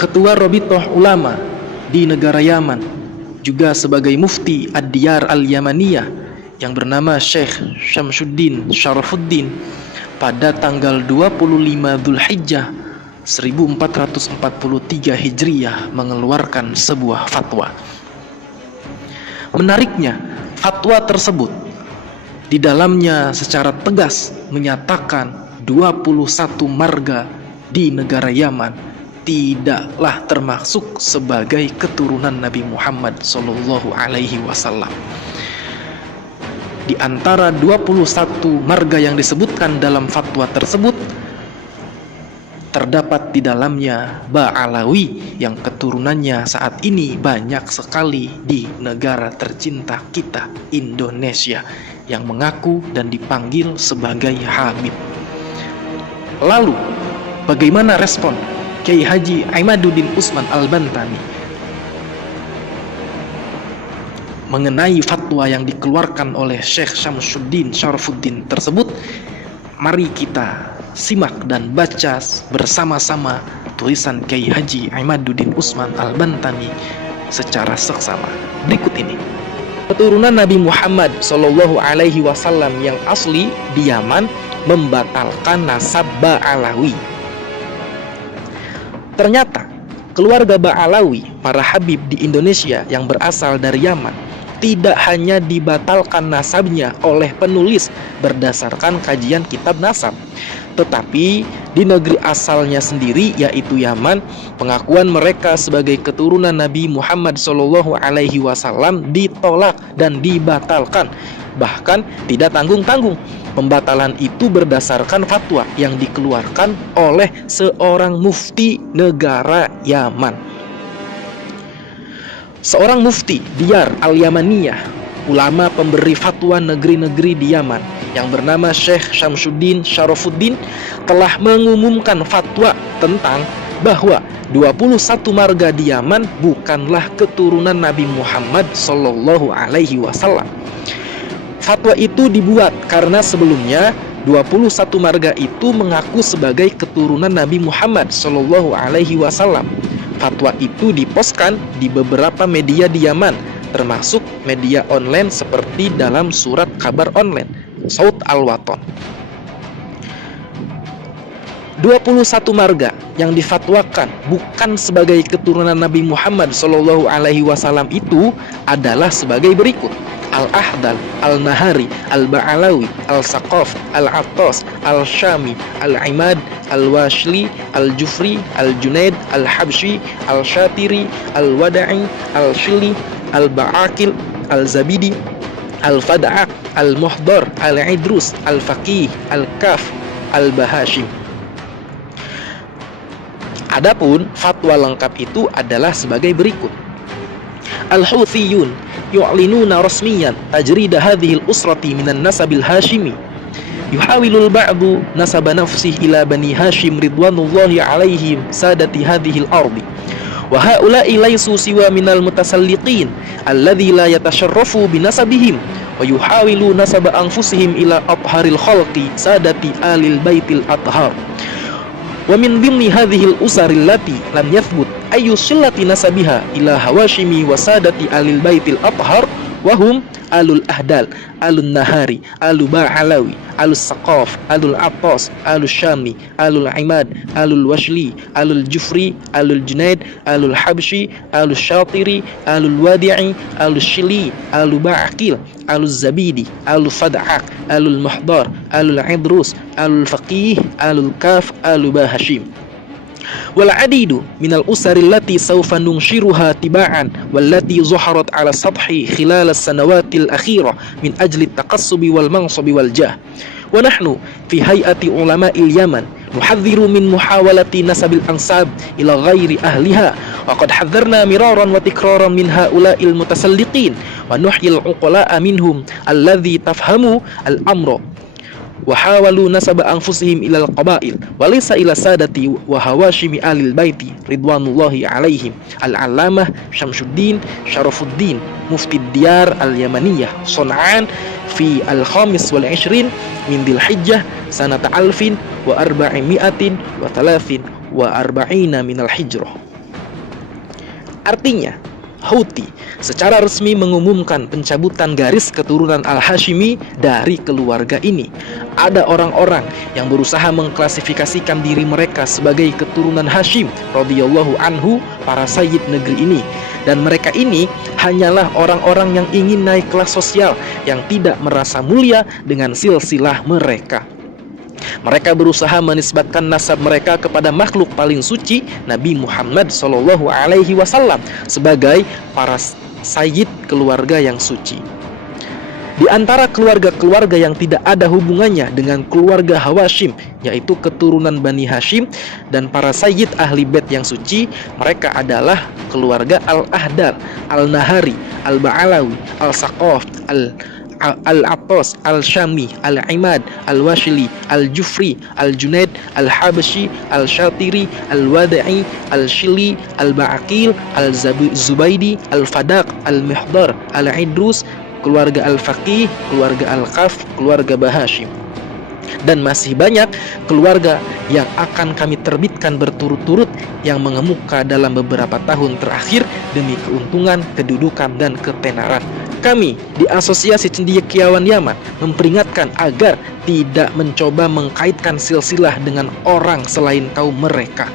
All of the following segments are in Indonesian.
ketua Rabithah Ulama di negara Yaman, juga sebagai mufti Ad-Diyar Al-Yamaniyah yang bernama Syekh Syamsuddin Syarafuddin pada tanggal 25 Dzulhijjah 1443 Hijriyah mengeluarkan sebuah fatwa. Menariknya, fatwa tersebut di dalamnya secara tegas menyatakan 21 marga di negara Yaman tidaklah termasuk sebagai keturunan Nabi Muhammad SAW. Di antara 21 marga yang disebutkan dalam fatwa tersebut, terdapat di dalamnya Ba'alawi yang keturunannya saat ini banyak sekali di negara tercinta kita, Indonesia, yang mengaku dan dipanggil sebagai Habib. Lalu, bagaimana respon Kiai Haji Imaduddin Utsman Al-Bantani mengenai fatwa yang dikeluarkan oleh Syekh Syamsuddin Syarafuddin tersebut? Mari kita simak dan baca bersama-sama tulisan Kiai Haji Imaduddin Utsman Al-Bantani secara seksama berikut ini. Keturunan Nabi Muhammad SAW yang asli di Yaman membatalkan nasab Ba'alawi. Ternyata keluarga Ba'alawi, para habib di Indonesia yang berasal dari Yaman, tidak hanya dibatalkan nasabnya oleh penulis berdasarkan kajian kitab nasab, tetapi di negeri asalnya sendiri yaitu Yaman, pengakuan mereka sebagai keturunan Nabi Muhammad SAW ditolak dan dibatalkan. Bahkan tidak tanggung-tanggung. Pembatalan itu berdasarkan fatwa yang dikeluarkan oleh seorang mufti negara Yaman. Seorang mufti Diyar Al-Yamaniyah, ulama pemberi fatwa negeri-negeri di Yaman, yang bernama Syekh Syamsuddin Syarafuddin, telah mengumumkan fatwa tentang bahwa 21 marga di Yaman bukanlah keturunan Nabi Muhammad SAW. Fatwa itu dibuat karena sebelumnya 21 marga itu mengaku sebagai keturunan Nabi Muhammad SAW. Fatwa itu diposkan di beberapa media di Yaman, termasuk media online seperti dalam surat kabar online Saut Al-Watan. 21 marga yang difatwakan bukan sebagai keturunan Nabi Muhammad SAW itu adalah sebagai berikut: Al-Ahdal, Al-Nahari, Al-Ba'alawi, Al-Saqaf, Al-Attas, Al-Syami, Al-Imad, Al-Washli, Al-Jufri, Al-Junaid, Al-Habshi, Al-Shatiri, Al-Wada'i, Al-Shili, Al-Ba'akil, Al-Zabidi, Al-Fada'ak, Al-Muhdar, Al-Idrus, Al-Faqih, Al-Kaf, Al-Bahashim. Adapun fatwa lengkap itu adalah sebagai berikut: Al-Houthiyun yu'linuna rasmiyan tajrida hadhihi al-usrati minan nasabil hashimi yuhawilul ba'du nasaba nafsihi ila bani Hashim ridwanullahi alaihim sadati hadhihi al-ardi wa haula'i laysu siwa minal mutasalliqin alladhi la yatasharrafu binasabihim wa yuhawilu nasaba anfusihim ila atharil khalqi sadati alil baitil athhar wa min dhimni hadhihi al-usari allati lam yathbut ayu shillati nasabiha ila hawashimi wa sadati alil baitil athhar wa hum alul ahdal, alun nahari, alul ba'alawi, alul saqaf, alul attas, alul syami, alul imad, alul washli, alul jufri, alul junaid, alul habshi, alul syatiri, alul wadi'i, alul shili, alul ba'akil, alul zabidi, alul fad'ak, alul muhdar, alul idrus, alul faqih, alul kaf, alul bahashim. Wal adidu minal usari allati sawfa nunshiruha tiba'an wallati zuharat ala sathi khilal as-sanawatil akhirah min ajli at-taqassubi wal mansabi wal jah. Wa nahnu fi hay'ati ulama'il Yaman nuhadhdhiru min muhawalati nasabil ansab ila ghairi ahliha wa qad hadharna miraran wa tikraran min ha'ula'il mutasalliqin wa nuhyil uqala'a minhum alladhi tafhamu al-amra wa hawalu nasaba anfusihim ilal qabail wa laysa ila sadati wa hawashimi alil baiti ridwanullahi alaihim. Al-Allamah Syamsuddin Syarafuddin, Mufti Diyar Al-Yamaniyah, Son'an, fi al-khamis wal 20 min Dzulhijjah sanata alfin wa arba'imi'atin wa thalathin wa arba'ina minal hijrah. Artinya, Houthi secara resmi mengumumkan pencabutan garis keturunan Al-Hashimi dari keluarga ini. Ada orang-orang yang berusaha mengklasifikasikan diri mereka sebagai keturunan Hashim radhiyallahu anhu, para sayyid negeri ini. Dan mereka ini hanyalah orang-orang yang ingin naik kelas sosial, yang tidak merasa mulia dengan silsilah mereka. Mereka berusaha menisbatkan nasab mereka kepada makhluk paling suci, Nabi Muhammad SAW, sebagai para sayyid keluarga yang suci. Di antara keluarga-keluarga yang tidak ada hubungannya dengan keluarga Hawashim, yaitu keturunan Bani Hashim dan para sayyid ahli bait yang suci, mereka adalah keluarga Al-Ahdar, Al-Nahari, Al-Ba'alawi, Al-Saqaf, Al-Attas, Al-Syami, Al-Imad, Al-Washili, Al-Jufri, Al-Junaid, Al-Habashi, Al-Shatiri, Al-Wada'i, Al-Shili, Al-Ba'aqil, Al-Zubaydi, Al-Fadaq, Al-Mihdar, Al-Idrus, keluarga Al-Faqih, keluarga Al-Qaf, keluarga Bahashim. Dan masih banyak keluarga yang akan kami terbitkan berturut-turut yang mengemuka dalam beberapa tahun terakhir demi keuntungan, kedudukan, dan ketenaran. Kami di Asosiasi Cendekiawan Yaman memperingatkan agar tidak mencoba mengkaitkan silsilah dengan orang selain kaum mereka.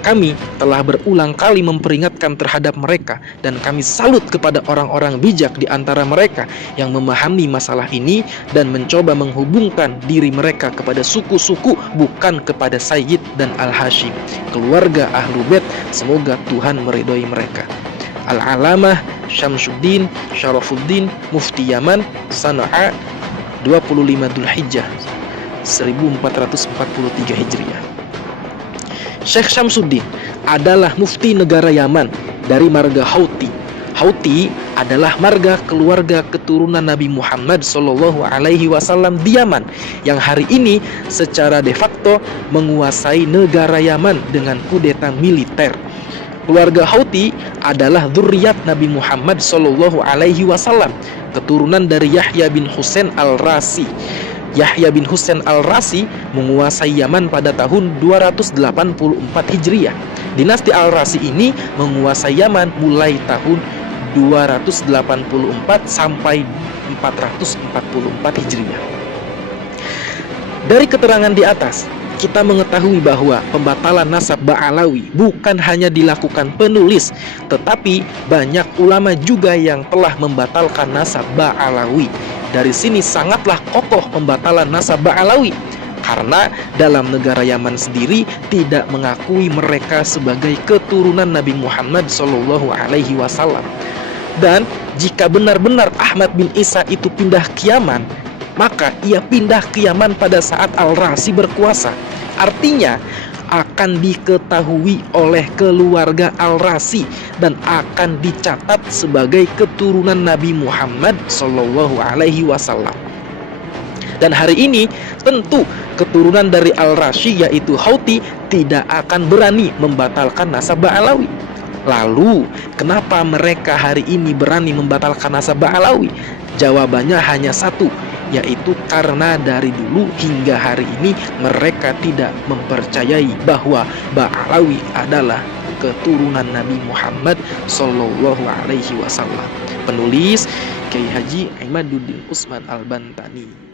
Kami telah berulang kali memperingatkan terhadap mereka, dan kami salut kepada orang-orang bijak di antara mereka yang memahami masalah ini dan mencoba menghubungkan diri mereka kepada suku-suku, bukan kepada Sayyid dan Al-Hashim, keluarga Ahlu Bait. Semoga Tuhan meridhoi mereka. Al-Alamah Syamsuddin Syarafuddin, Mufti Yaman, Sana'a, 25 Dzulhijjah 1443 Hijriah. Syekh Syamsuddin adalah mufti negara Yaman dari marga Houthi. Houthi adalah marga keluarga keturunan Nabi Muhammad SAW di Yaman, yang hari ini secara de facto menguasai negara Yaman dengan kudeta militer. Keluarga Houthi adalah dzurriyyat Nabi Muhammad SAW, keturunan dari Yahya bin Husain Al-Rasi. Yahya bin Husain Al-Rasi menguasai Yaman pada tahun 284 Hijriah. Dinasti Al-Rasi ini menguasai Yaman mulai tahun 284 sampai 444 Hijriah. Dari keterangan di atas, kita mengetahui bahwa pembatalan nasab Ba'alawi bukan hanya dilakukan penulis, tetapi banyak ulama juga yang telah membatalkan nasab Ba'alawi. Dari sini sangatlah kokoh pembatalan nasab Ba'alawi, karena dalam negara Yaman sendiri tidak mengakui mereka sebagai keturunan Nabi Muhammad SAW. Dan jika benar-benar Ahmad bin Isa itu pindah ke Yaman, maka ia pindah ke Yaman pada saat Al-Rasi berkuasa. Artinya akan diketahui oleh keluarga Al-Rasi dan akan dicatat sebagai keturunan Nabi Muhammad SAW. Dan hari ini tentu keturunan dari Al-Rasi yaitu Houthi tidak akan berani membatalkan nasab Ba'alawi. Lalu kenapa mereka hari ini berani membatalkan nasab Ba'alawi? Jawabannya hanya satu, yaitu karena dari dulu hingga hari ini mereka tidak mempercayai bahwa Ba'alawi adalah keturunan Nabi Muhammad SAW. Penulis Kiai Haji Imaduddin Utsman Al-Bantani.